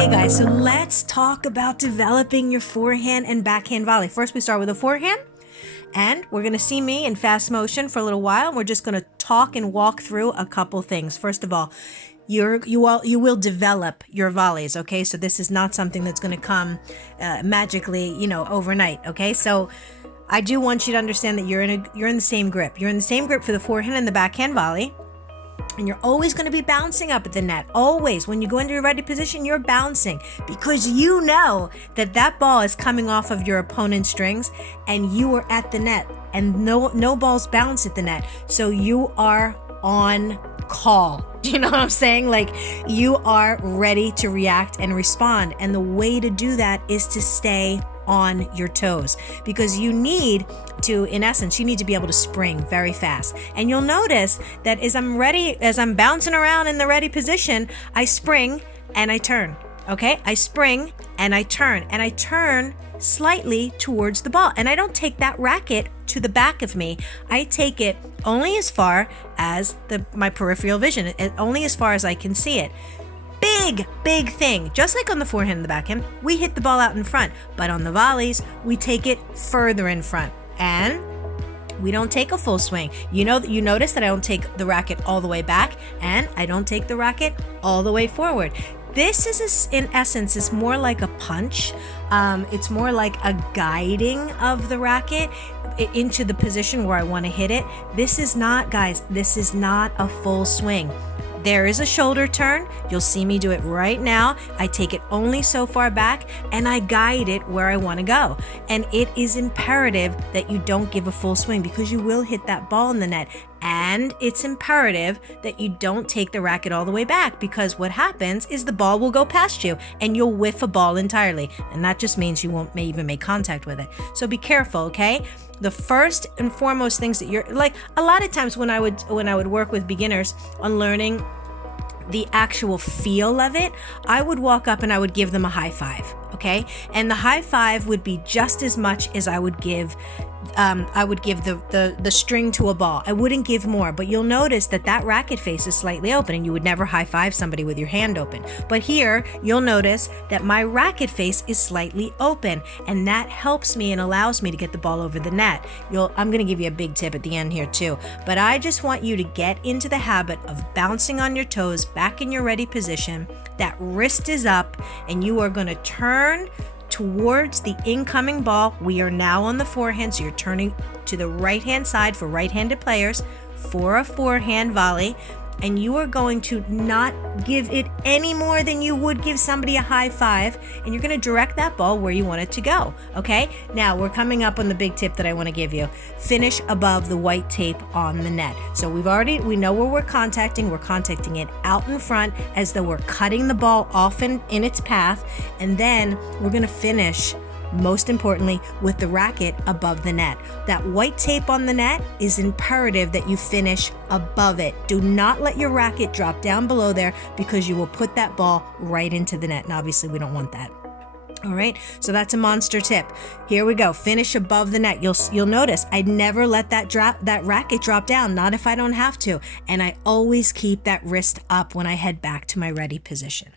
Okay guys, so let's talk about developing your forehand and backhand volley. First we start with a forehand, and we're going to see me in fast motion for a little while, and we're just going to talk and walk through a couple things. First of all, you will develop your volleys, okay? So this is not something that's going to come magically, overnight, okay? So I do want you to understand that you're in the same grip. You're in the same grip for the forehand and the backhand volley. And you're always going to be bouncing up at the net. Always. When you go into your ready position, you're bouncing because you know that that ball is coming off of your opponent's strings and you are at the net and no balls bounce at the net. So you are on call. Do you know what I'm saying? Like, you are ready to react and respond. And the way to do that is to stay on your toes, because you need to be able to spring very fast. And you'll notice that as I'm bouncing around in the ready position, I spring and I turn. Okay? I spring and I turn slightly towards the ball. And I don't take that racket to the back of me. I take it only as far as my peripheral vision, only as far as I can see it. Big thing. Just like on the forehand and the backhand, we hit the ball out in front, but on the volleys, we take it further in front. And we don't take a full swing. You notice that I don't take the racket all the way back, and I don't take the racket all the way forward. This in essence is more like a punch. It's more like a guiding of the racket into the position where I want to hit it. This is not, guys, this is not a full swing. There is a shoulder turn. You'll see me do it right now. I take it only so far back and I guide it where I want to go. And it is imperative that you don't give a full swing because you will hit that ball in the net. And it's imperative that you don't take the racket all the way back, because what happens is the ball will go past you and you'll whiff a ball entirely. And that just means you won't even make contact with it. So be careful, okay? The first and foremost things that you're like, a lot of times when I would work with beginners on learning the actual feel of it, I would walk up and I would give them a high five, okay? And the high five would be just as much as I would give the string to a ball. I wouldn't give more, but you'll notice that racket face is slightly open, and you would never high five somebody with your hand open. But here, you'll notice that my racket face is slightly open, and that helps me and allows me to get the ball over the net. I'm going to give you a big tip at the end here too, but I just want you to get into the habit of bouncing on your toes back in your ready position. That wrist is up, and you are going to turn towards the incoming ball. We are now on the forehand, so you're turning to the right-hand side for right-handed players for a forehand volley, and you are going to not give it any more than you would give somebody a high five, and you're going to direct that ball where you want it to go, okay? Now, we're coming up on the big tip that I want to give you. Finish above the white tape on the net. So we know where we're contacting it out in front as though we're cutting the ball off in its path, and then we're going to finish, most importantly, with the racket above the net. That white tape on the net is imperative that you finish above it. Do not let your racket drop down below there, because you will put that ball right into the net, and obviously we don't want that. All right, so that's a monster tip. Here we go. Finish above the net. You'll notice I never let that racket drop down, not if I don't have to, and I always keep that wrist up when I head back to my ready position.